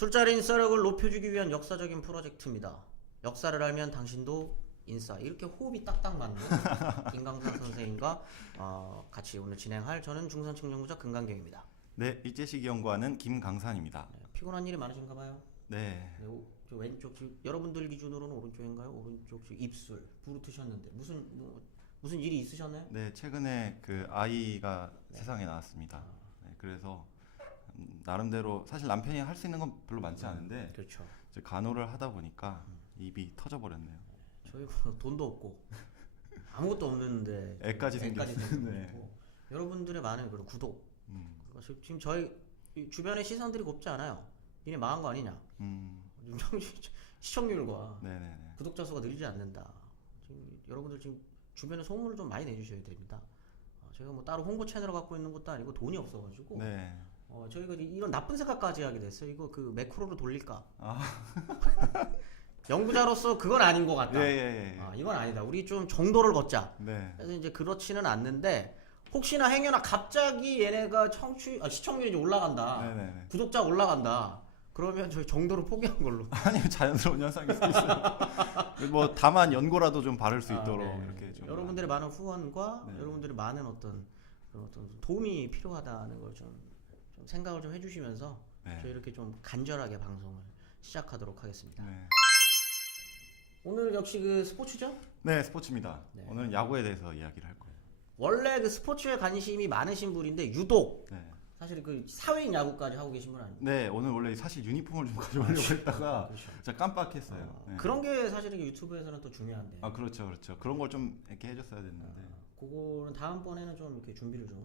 술자리 인싸력을 높여주기 위한 역사적인 프로젝트입니다. 역사를 알면 당신도 인싸. 이렇게 호흡이 딱딱 맞는 김강산 선생님과 같이 오늘 진행할 저는 중산층 연구자 금강경입니다. 네, 일제시기 연구하는 김강산입니다. 네, 피곤한 일이 많으신가 봐요. 네. 네, 저 왼쪽 지금 여러분들 기준으로는 오른쪽인가요? 오른쪽 지금 입술 부르트셨는데 무슨 일이 있으셨나요? 네, 최근에 그 아이가 세상에 나왔습니다. 네, 그래서 나름대로 사실 남편이 할 수 있는 건 별로 많지 않은데 그렇죠. 이제 간호를 하다 보니까 입이 터져버렸네요. 저희 돈도 없고 아무것도 없는데 애까지 생겼고 네. 여러분들의 많은 그런 구독 지금 저희 주변의 시선들이 곱지 않아요. 니네 망한 거 아니냐? 시청률과 네네네. 구독자 수가 늘지 않는다. 지금 여러분들 지금 주변에 소문을 좀 많이 내주셔야 됩니다. 저희가 뭐 따로 홍보 채널을 갖고 있는 것도 아니고 돈이 없어가지고 네. 저희가 이런 나쁜 생각까지 하게 됐어요. 이거 그 매크로로 돌릴까? 아. 연구자로서 그건 아닌 것 같다. 예. 이건 아니다. 우리 좀 정도를 걷자. 네. 그래서 이제 그렇지는 않는데 혹시나 행여나 갑자기 얘네가 시청률이 올라간다. 네네네. 구독자 올라간다. 그러면 저희 정도를 포기한 걸로. 아니요, 자연스러운 현상일 수 있어요. 뭐 다만 연고라도 좀 바를 수 있도록 네. 이렇게 좀. 여러분들의 많은 후원과 네. 여러분들의 많은 어떤 도움이 필요하다는 걸 좀 생각을 좀 해주시면서 네. 저희 이렇게 좀 간절하게 방송을 시작하도록 하겠습니다. 네. 오늘 역시 그 스포츠죠? 네, 스포츠입니다. 네. 오늘 야구에 대해서 이야기를 할 거예요. 원래 그 스포츠에 관심이 많으신 분인데 유독 네. 사실 그 사회인 야구까지 하고 계신 분 아니에요? 네, 오늘 원래 사실 유니폼을 좀 가져오려고 했다가 그렇죠. 제가 깜빡했어요. 네. 그런 게 사실은 유튜브에서는 또 중요한데. 그렇죠. 그런 걸 좀 이렇게 해줬어야 됐는데. 그거는 다음번에는 좀 이렇게 준비를 좀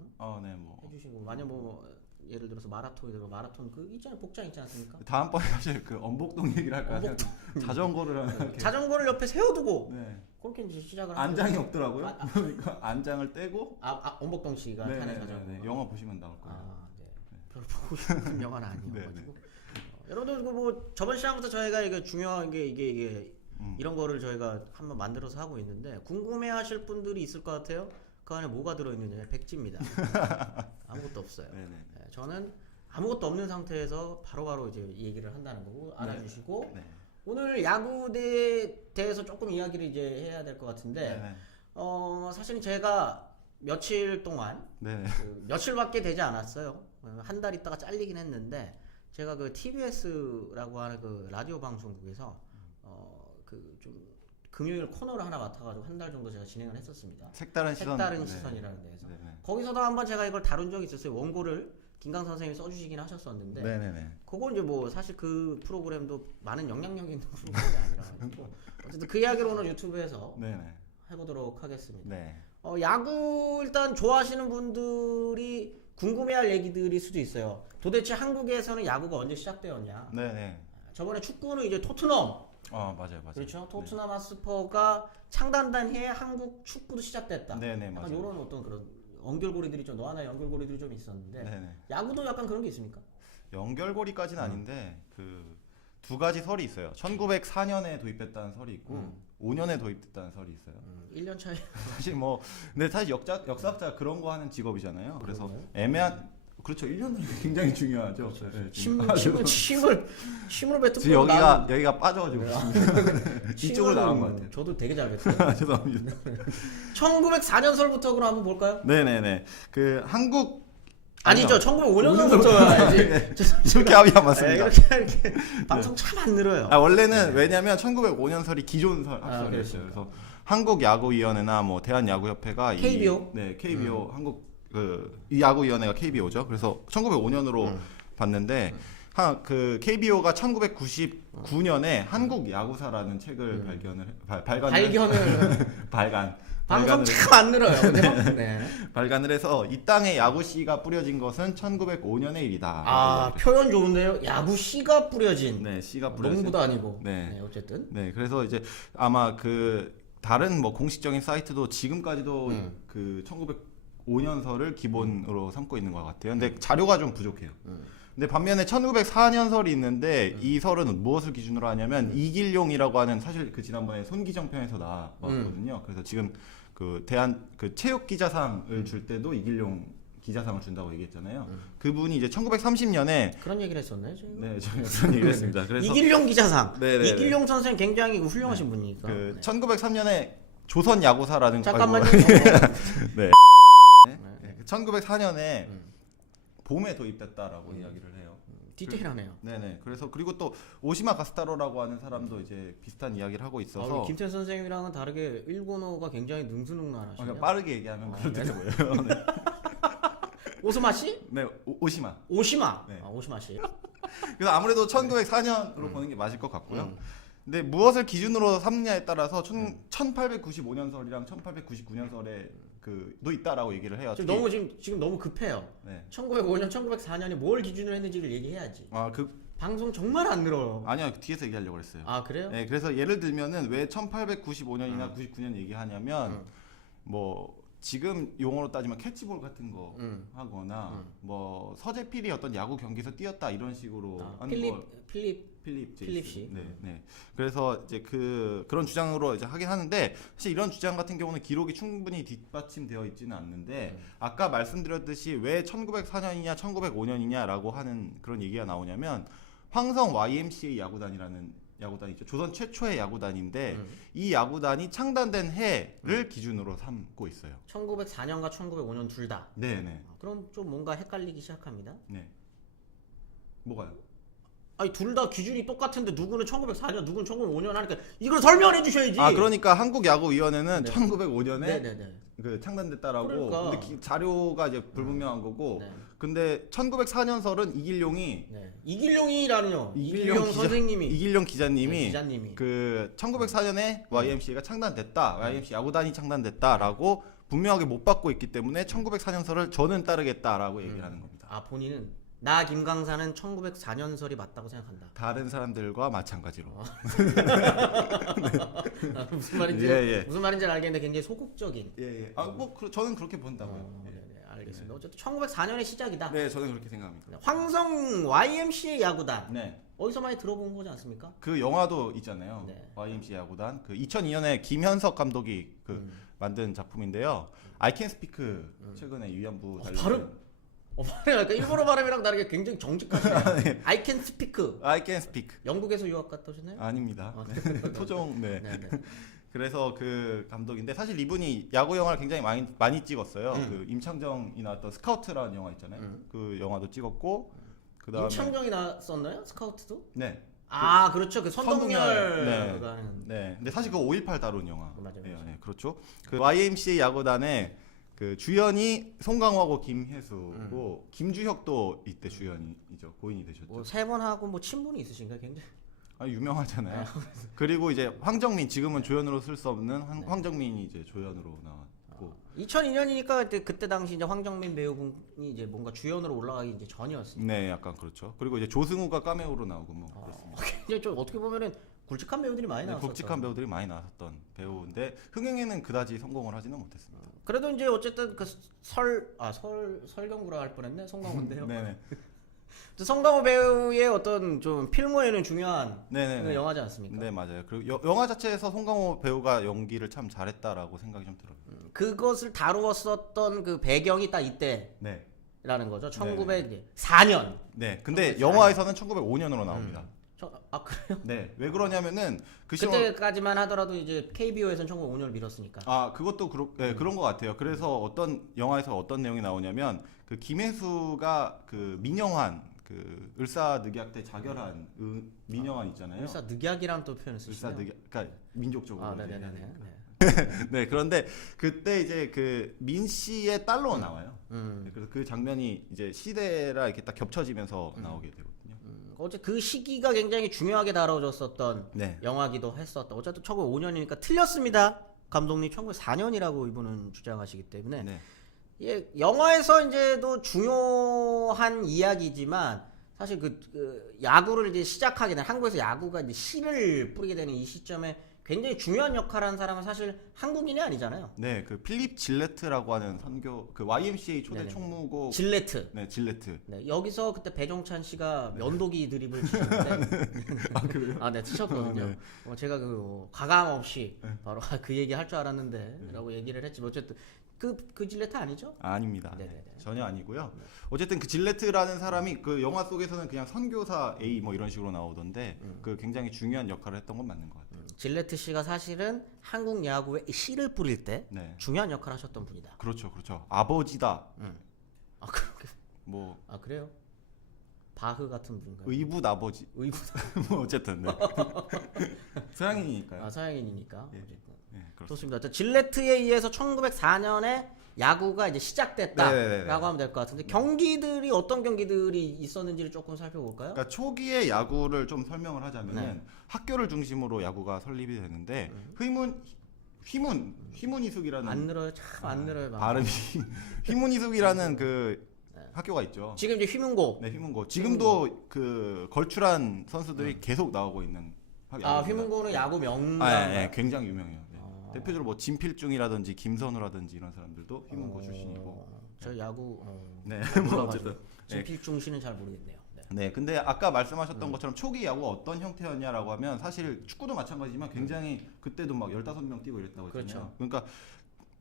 네, 뭐 해주시고 만약 뭐 예를 들어서 마라톤 그 있잖아요, 복장 있지 않습니까? 다음번에 사실 그 엄복동 얘기를 할까 해서 자전거를 하나 이렇게. 자전거를 옆에 세워두고 네. 그렇게 이제 시작을 안장이 없더라고요. 그러니까 안장을 떼고. 엄복동 씨가 네, 타는 네, 자전거. 네. 영화 보시면 나올 거예요. 네. 별로 보고 싶은 영화는 아니어가지고. 네. 여러분들 뭐 저번 시간부터 저희가 이게 중요한 게 이게 이런 거를 저희가 한번 만들어서 하고 있는데 궁금해하실 분들이 있을 것 같아요. 그 안에 뭐가 들어있느냐? 백지입니다. 아무것도 없어요. 네네. 네, 저는 아무것도 없는 상태에서 바로바로 이제 얘기를 한다는 거고 알아주시고 네. 오늘 야구대에 대해서 조금 이야기를 이제 해야 될 것 같은데 네네. 사실 제가 며칠 동안 네네. 며칠밖에 되지 않았어요. 한 달 있다가 잘리긴 했는데 제가 그 TBS라고 하는 그 라디오 방송국에서 그 좀 금요일 코너를 하나 맡아가지고 한 달 정도 제가 진행을 했었습니다. 색다른 시선이라는 데에서 네네. 거기서도 한번 제가 이걸 다룬 적이 있었어요. 원고를 김강 선생님이 써주시긴 하셨었는데 네네네. 그건 이제 뭐 사실 그 프로그램도 많은 영향력 있는 프로그램이 아니라 어쨌든 그 이야기를 오늘 유튜브에서 네네. 해보도록 하겠습니다. 네. 야구 일단 좋아하시는 분들이 궁금해할 얘기들일 수도 있어요. 도대체 한국에서는 야구가 언제 시작되었냐? 네네. 저번에 축구는 이제 토트넘 맞아요. 그렇죠. 토트넘 하스퍼가 창단단 해에 한국 축구도 시작됐다. 네네, 약간 맞아요. 이런 어떤 그런 연결고리들이 좀 너하나 연결고리들이 좀 있었는데 네네. 야구도 약간 그런 게 있습니까? 연결고리까지는 아닌데 그 두 가지 설이 있어요. 1904년에 도입됐다는 설이 있고 5년에 도입됐다는 설이 있어요. 1년 차이. 사실 뭐 근데 사실 역사학자 그런 거 하는 직업이잖아요. 그래서 그런가요? 애매한 그렇죠. 1년은 굉장히 중요하죠. 네, 힘을 뱉고 지금 여기가 빠져가지고 이쪽으로 나온 것 같아요. 저도 되게 잘 뱉어요. 죄송합니다. 1904년설부터 그럼 한번 볼까요? 네네네. 그 한국 아니죠. 1905년설부터 이렇게 합의 안 맞습니다. 이렇게 방송 참 안 늘어요. 원래는 왜냐면 1905년설이 기존 합설이었어요. 그렇습니까? 그래서 한국야구위원회나 뭐 대한야구협회가 KBO? 네, KBO 이 야구위원회가 KBO죠. 그래서 1905년으로 봤는데 그 KBO가 1999년에 한국 야구사라는 책을 발간. 방송 참 안 늘어요. 네. 발간을 해서 이 땅에 야구 씨가 뿌려진 것은 1905년의 일이다. 표현 좋은데요. 야구 씨가 뿌려진. 네, 씨가 뿌려진. 농구도 아니고. 네. 어쨌든. 네, 그래서 이제 아마 그 다른 뭐 공식적인 사이트도 지금까지도 그 1905년설을 기본으로 삼고 있는 것 같아요. 근데 자료가 좀 부족해요. 근데 반면에 1904년설이 있는데 이 설은 무엇을 기준으로 하냐면 이길용이라고 하는 사실 그 지난번에 손기정 편에서 나왔거든요. 그래서 지금 그 체육 기자상을 줄 때도 이길용 기자상을 준다고 얘기했잖아요. 그분이 이제 1930년에 그런 얘기를 했었나요? 저희가? 네, 저희 그런 얘기를 했습니다. 그래서 이길용 기자상. 네네네. 이길용 선생 굉장히 훌륭하신 분이니까. 그 네. 1903년에 조선 야구사라는 잠깐만요. 네. 1904년에 봄에 도입됐다라고 이야기를 해요. 디테일하네요. 네네. 그래서 그리고 또 오시마 가스타로라고 하는 사람도 이제 비슷한 이야기를 하고 있어서 김태현 선생님이랑은 다르게 일본어가 굉장히 능수능란하시네요. 그러니까 빠르게 얘기하면 그렇더라고요. 네. 오스마 씨? 네, 오시마. 오시마. 네. 오시마 씨. 그래서 아무래도 1904년으로 보는 게 맞을 것 같고요. 근데 무엇을 기준으로 삼느냐에 따라서 1895년설이랑 1899년설에 그도 있다라고 얘기를 해요. 지금 너무 급해요. 네. 1905년, 1904년에 뭘 기준으로 했는지를 얘기해야지. 방송 정말 안 늘어요. 아니요, 뒤에서 얘기하려고 했어요. 아 그래요? 네, 그래서 예를 들면은 왜 1895년이나 99년 얘기하냐면 뭐 지금 용어로 따지면 캐치볼 같은 거 하거나 뭐 서재필이 어떤 야구 경기에서 뛰었다 이런 식으로 하는 거. 필립 씨. 네. 그래서 이제 그런 주장으로 이제 하긴 하는데 사실 이런 주장 같은 경우는 기록이 충분히 뒷받침되어 있지는 않는데 아까 말씀드렸듯이 왜 1904년이냐 1905년이냐라고 하는 그런 얘기가 나오냐면 황성 YMCA 야구단이라는 야구단이죠. 조선 최초의 야구단인데 이 야구단이 창단된 해를 기준으로 삼고 있어요. 1904년과 1905년 둘 다. 네네. 그럼 좀 뭔가 헷갈리기 시작합니다. 네. 뭐가요? 아니 둘 다 기준이 똑같은데 누구는 1904년, 누구는 1905년 하니까 이걸 설명해 주셔야지. 그러니까 한국야구위원회는 네. 1905년에 네네네. 그 창단됐다라고. 그러니까. 근데 자료가 이제 불분명한 거고. 네. 근데 1904년설은 이길용이 네. 이길용이라뇨. 이길용 선생님이. 이길용 기자님이 네, 기자님이. 그 1904년에 YMCA가 창단됐다. YMC 야구단이 창단됐다라고 분명하게 못 받고 있기 때문에 1904년설을 저는 따르겠다라고 얘기를 하는 겁니다. 아 본인은 나 김강사는 1904년설이 맞다고 생각한다. 다른 사람들과 마찬가지로. 무슨 말인지 무슨 말인지 알겠는데 굉장히 소극적인. 예. 저는 그렇게 본다고요. 네, 알겠습니다. 어쨌든 1904년의 시작이다. 네, 저는 그렇게 생각합니다. 황성 YMCA 야구단. 네. 어디서 많이 들어본 거지 않습니까? 그 영화도 있잖아요. 네. YMC 야구단. 그 2002년에 김현석 감독이 만든 작품인데요. I Can Speak 최근에 위안부 발음 그러니까 일본어 발음이랑 다르게 굉장히 정직하시네요. 네. I can speak. I Can Speak. 영국에서 유학 갔다 오셨나요? 아닙니다. 토종. 네. 네. 그래서 그 감독인데 사실 이분이 야구 영화를 굉장히 많이 찍었어요. 그 임창정이 나왔던 스카우트라는 영화 있잖아요. 그 영화도 찍었고 그다음에 임창정이 나왔었나요? 스카우트도? 네. 그렇죠. 그 선동열. 네. 근데 사실 그 5.18 다룬 영화. 맞아요. 네, 그렇죠. 그 YMCA 야구단에 그 주연이 송강호하고 김혜수고 김주혁도 이때 주연이죠. 고인이 되셨죠. 세 번 하고 뭐 친분이 있으신가 굉장히. 유명하잖아요. 그리고 이제 황정민 지금은 조연으로 쓸 수 없는 황정민이 이제 조연으로 나왔고. 2002년이니까 그때 당시 이제 황정민 배우분이 이제 뭔가 주연으로 올라가기 이제 전이었습니다. 네, 약간 그렇죠. 그리고 이제 조승우가 카메오로 나오고 뭐 그렇습니다. 굉장히 좀 어떻게 보면은 굵직한 배우들이 많이 나왔었죠. 굵직한 배우들이 많이 나왔던 배우인데 흥행에는 그다지 성공을 하지는 못했습니다. 그래도 이제 어쨌든 그 설경구라 할 뻔했네. 송강호인데요. 네네. 송강호 배우의 어떤 좀 필모에는 중요한 네네네. 영화지 않습니까? 네, 맞아요. 그리고 영화 자체에서 송강호 배우가 연기를 참 잘했다라고 생각이 좀 들어요. 그것을 다루었었던 그 배경이 딱 이때라는 네. 거죠. 1904년. 네. 근데 영화에서는 1905년으로 나옵니다. 그래요? 네. 왜 그러냐면은 그 시절 그때까지만 하더라도 이제 KBO에서는 1905년을 밀었으니까. 그것도 그런 것 같아요. 그래서 어떤 영화에서 어떤 내용이 나오냐면 그 김혜수가 그 민영환 그 을사늑약 때 자결한 민영환 있잖아요. 을사늑약이라는 또 표현을 쓰시네요. 을사늑약, 그러니까 민족적으로. 네네네. 네, 그런데 그때 이제 그 민 씨의 딸로 나와요. 그래서 그 장면이 이제 시대라 이렇게 딱 겹쳐지면서 나오게 되거든요. 어제 그 시기가 굉장히 중요하게 다뤄졌었던 네. 영화기도 했었다. 어쨌든 1905년이니까 틀렸습니다. 감독님 1904년이라고 이분은 주장하시기 때문에 네. 영화에서 이제도 중요한 이야기지만 사실 그 야구를 이제 시작하게 된 한국에서 야구가 이제 씨를 뿌리게 되는 이 시점에 굉장히 중요한 역할을 하는 사람은 사실 한국인이 아니잖아요. 네, 그 필립 질레트라고 하는 선교 그 YMCA 초대 네네. 총무고 질레트. 네, 질레트. 네, 여기서 그때 배종찬 씨가 면도기 드립을 치셨는데 아, 그래요? 아, 네, 치셨거든요. 네. 제가 가감 없이 바로 그 얘기 할 줄 알았는데라고 얘기를 했지만 어쨌든 그 질레트 아니죠? 아, 아닙니다. 네네네. 전혀 아니고요. 어쨌든 그 질레트라는 사람이 그 영화 속에서는 그냥 선교사 A 뭐 이런 식으로 나오던데 그 굉장히 중요한 역할을 했던 건 맞는 것 같아요. 질레트 씨가 사실은 한국 야구에 씨를 뿌릴 때 네. 중요한 역할을 하셨던 분이다. 그렇죠, 그렇죠. 아버지다. 아, 그렇게. 뭐 아, 그래요? 바흐 같은 분인가요? 의붓 아버지. 의붓. 뭐 어쨌든 네. 서양인이니까요. 아, 서양인이니까. 예. 어쨌든. 네, 그렇습니다. 좋습니다. 저 질레트에 의해서 1904년에 야구가 이제 시작됐다라고 네네네. 하면 될 것 같은데 경기들이 어떤 경기들이 있었는지를 조금 살펴볼까요? 그러니까 초기의 야구를 좀 설명을 하자면은 네. 학교를 중심으로 야구가 설립이 되는데 휘문이숙이라는 안 늘어요, 참 안 늘어요. 발음이 휘문이숙이라는 그 학교가 있죠. 지금 이제 휘문고. 네, 휘문고. 지금도 그 걸출한 선수들이 계속 나오고 있는 아, 휘문고는 야구 명단. 아, 예, 예, 굉장히 유명해요. 네. 대표적으로 뭐 진필중이라든지 김선우라든지 이런 사람들도 휘문고 출신이고. 저 야구 네, 뭐 몰라가지고. 어쨌든. 진필중 씨는 잘 모르겠네요. 네. 네, 근데 아까 말씀하셨던 것처럼 초기 야구가 어떤 형태였냐라고 하면 사실 축구도 마찬가지지만 굉장히 그때도 막 15명 뛰고 이랬다고 했잖아요. 그렇죠. 그러니까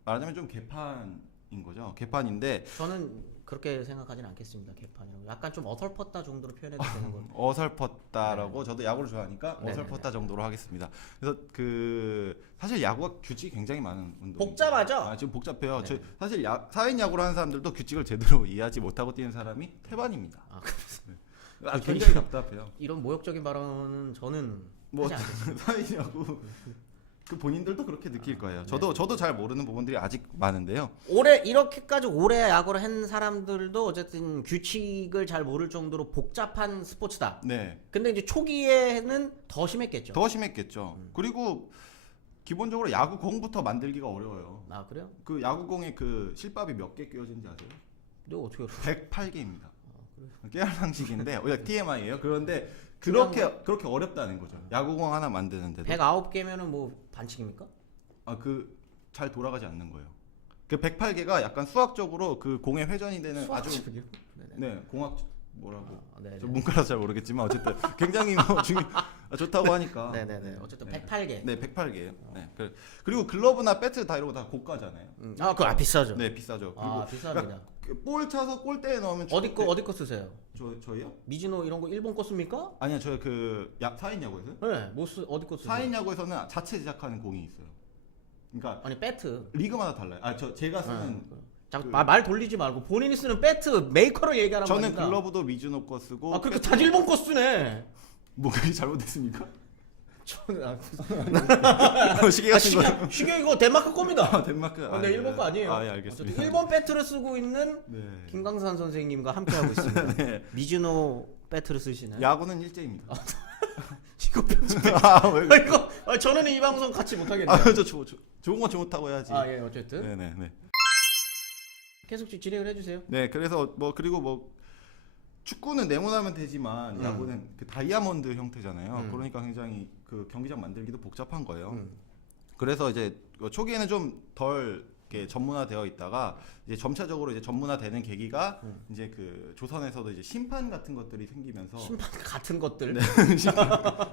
말하자면 좀 개판인 거죠. 개판인데 저는 그렇게 생각하지는 않겠습니다. 개판이라고. 약간 좀 어설펐다 정도로 표현해도 되는 건. 어설펐다라고 저도 야구를 좋아하니까 네네네. 어설펐다 정도로 하겠습니다. 그래서 그 사실 야구가 규칙이 굉장히 많은 운동. 복잡하죠? 아, 지금 복잡해요. 네. 저 사실 사인 야구를 하는 사람들도 규칙을 제대로 이해하지 못하고 뛰는 사람이 태반입니다. 아, 아, 굉장히 답답해요. 이런 모욕적인 발언은 저는 뭐 하지 않겠습니다. 사인 야구 그 본인들도 그렇게 느낄 거예요. 저도 잘 모르는 부분들이 아직 많은데요. 이렇게까지 오래 야구를 한 사람들도 어쨌든 규칙을 잘 모를 정도로 복잡한 스포츠다. 네, 근데 이제 초기에는 더 심했겠죠. 더 심했겠죠. 그리고 기본적으로 야구공부터 만들기가 어려워요. 아, 그래요? 그 야구공에 그 실밥이 몇 개 끼워진지 아세요? 너 어떻게 알아? 108개입니다. 깨알상식인데 TMI예요. 그런데 그렇게 어렵다는 거죠. 야구공 하나 만드는데도 109개면은 뭐 반칙입니까? 그 잘 돌아가지 않는 거예요. 그 108개가 약간 수학적으로 그 공의 회전이 되는 아주 수학적이요? 네네. 네 공학 뭐라고 네네. 저 문과라서 잘 모르겠지만 어쨌든 굉장히 뭐 좋다고 하니까 네네네. 어쨌든 네. 108개. 네 108개예요. 네. 그리고 글러브나 배트 다 이런 거 다 고가잖아요. 아, 그거 비싸죠. 네 비싸죠. 그리고 아, 비쌉니다. 볼 차서 골대에 넣으면 어디 거 쓰세요? 저희요? 미즈노 이런 거 일본 거 씁니까? 아니요 저희 그 사인 야구에서요? 네, 어디 거 쓰세요? 사인 야구에서는 자체 제작하는 공이 있어요. 그러니까 아니, 배트. 리그마다 달라요. 제가 쓰는 말 돌리지 말고 본인이 쓰는 배트 메이커를 얘기하는 저는 겁니다. 글러브도 미즈노 거 쓰고 아, 그렇게 다 일본 거 쓰네. 뭐 그게 잘못됐습니까? 저는 시계 같은 거. 시계 이거 덴마크 겁니다. 덴마크. 네, 일본 거 아니에요. 아, 예, 알겠습니다. 어쨌든 일본 배트를 쓰고 있는 네. 김광산 선생님과 함께하고 있습니다. 네. 미즈노 배트를 쓰시는. 야구는 일제입니다. 이거 편집. 왜? 이거 저는 이 방송 같이 못하겠네요. 좋은 건 좋다고 해야지. 아, 예, 어쨌든 네네네. 계속 진행을 해주세요. 네, 그래서 그리고 축구는 네모나면 되지만 야구는 그 다이아몬드 형태잖아요. 그러니까 굉장히 그 경기장 만들기도 복잡한 거예요. 그래서 이제 초기에는 좀 덜 전문화되어 있다가 이제 점차적으로 이제 전문화되는 계기가 이제 그 조선에서도 이제 심판 같은 것들이 생기면서 심판 같은 것들. 네,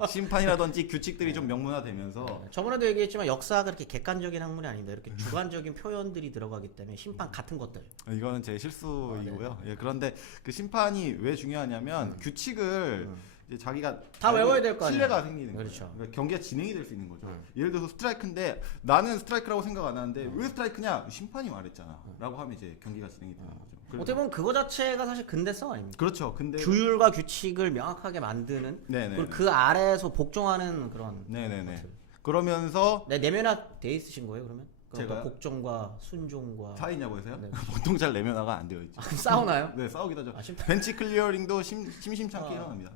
심판이라든지 규칙들이 좀 명문화되면서 저번에도 얘기했지만 역사가 그렇게 객관적인 학문이 아닌데 이렇게 주관적인 표현들이 들어가기 때문에 심판 같은 것들. 이거는 제 실수이고요. 예, 그런데 그 심판이 왜 중요하냐면 규칙을 이제 자기가 다 외워야 될거 아니에요. 신뢰가 생기는 거예요. 그렇죠. 그러니까 경기가 진행이 될 수 있는 거죠. 예를 들어서 스트라이크인데 나는 스트라이크라고 생각 안 하는데 왜 스트라이크냐? 심판이 말했잖아.라고 하면 이제 경기가 진행이 되는 거죠. 그래서 어떻게 보면 그거 자체가 사실 근대성 아닙니까? 그렇죠. 근데 규율과 규칙을 명확하게 만드는 네네. 그리고 그 아래에서 복종하는 그런. 네네네. 그러면서 네, 내면화 돼 있으신 거예요 그러면? 제가요? 복종과 순종과. 사인야구에서요? 네. 보통 잘 내면화가 안 되어 있죠. 아, 그럼 싸우나요? 네, 싸우기도 하죠. 아, 심판. 벤치 클리어링도 심심찮게 일어납니다.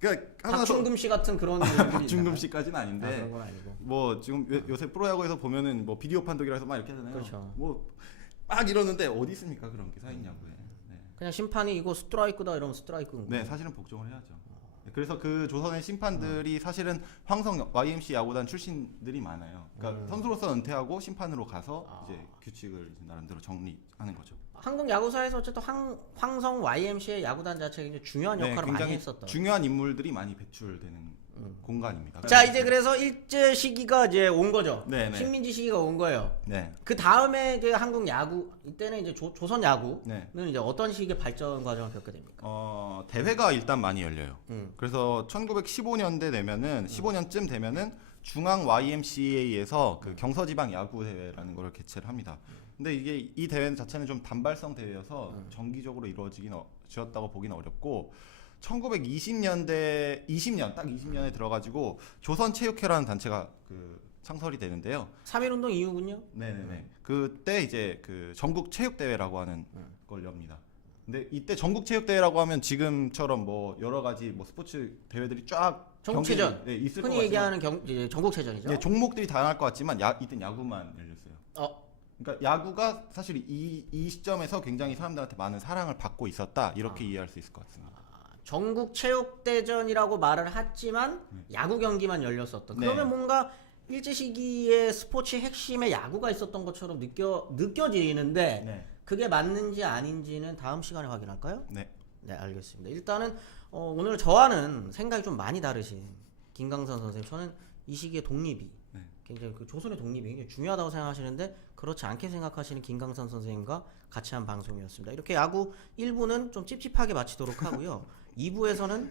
그러니까 하나 더 박중금 씨 같은 그런 일들이 박중금 있나요? 씨까지는 아, 아닌데 그런 건 아니고. 뭐 지금 요새 프로야구에서 보면은 뭐 비디오 판독이라 해서 막 이렇게 하잖아요. 그렇죠. 뭐 막 이러는데 어디 있습니까 그런 게 사인야구에. 네. 그냥 심판이 이거 스트라이크다 이러면 스트라이크인 네, 거예요. 사실은 복종을 해야죠. 그래서 그 조선의 심판들이 사실은 황성 YMC 야구단 출신들이 많아요. 그러니까 선수로서 은퇴하고 심판으로 가서 이제 규칙을 이제 나름대로 정리하는 거죠. 한국 야구사에서 어쨌든 황성 YMCA 야구단 자체가 굉장히 중요한 역할을 많이 굉장히 했었던. 중요한 인물들이 많이 배출되는 공간입니다. 자 이제 그래서 일제 시기가 이제 온 거죠. 네네. 식민지 시기가 온 거예요. 네. 그 다음에 이제 한국 야구 이때는 이제 조선 야구는 네. 이제 어떤 식의 발전 과정을 겪게 됩니까? 대회가 일단 많이 열려요. 음. 그래서 1915년대 되면은 15년쯤 되면은 중앙 YMCA에서 그 경서지방 야구 대회라는 걸 개최를 합니다. 근데 이게 이 대회 자체는 좀 단발성 대회여서 정기적으로 이루어지었다고 보기는 어렵고 1920년대 20년에 들어가지고 조선체육회라는 단체가 그 창설이 되는데요. 3.1운동 이후군요. 네네네. 그때 이제 그 전국 체육 대회라고 하는 걸 엽니다. 근데 이때 전국 체육 대회라고 하면 지금처럼 뭐 여러 가지 뭐 스포츠 대회들이 쫙 전국체전. 네, 있을 흔히 것 얘기하는 이제 전국체전이죠. 네, 종목들이 다양할 것 같지만 이땐 야구만 열렸어요. 그러니까 야구가 사실 이 시점에서 굉장히 사람들한테 많은 사랑을 받고 있었다 이렇게 이해할 수 있을 것 같습니다. 전국 체육대전이라고 말을 했지만 야구 경기만 열렸었던. 네. 그러면 뭔가 일제 시기에 스포츠 핵심에 야구가 있었던 것처럼 느껴지는데 네. 그게 맞는지 아닌지는 다음 시간에 확인할까요? 네. 네, 알겠습니다. 일단은 오늘 저와는 생각이 좀 많이 다르신 김강선 선생님. 저는 이 시기의 독립이 굉장히 그 조선의 독립이 굉장히 중요하다고 생각하시는데 그렇지 않게 생각하시는 김강선 선생님과 같이 한 방송이었습니다. 이렇게 야구 1부는 좀 찝찝하게 마치도록 하고요. 2부에서는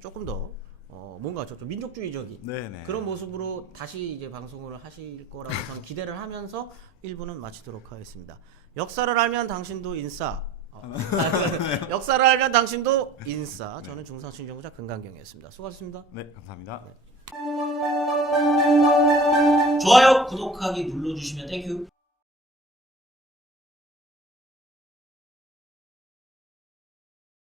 조금 더 뭔가 좀 민족주의적인 네네. 그런 모습으로 다시 이제 방송을 하실 거라고 저는 기대를 하면서 1부는 마치도록 하겠습니다. 역사를 알면 당신도 인싸. 역사를 알면 당신도 인싸. 저는 중상신정구자 금강경이었습니다. 수고하셨습니다. 네, 감사합니다. 좋아요, 구독하기 눌러주시면 땡큐.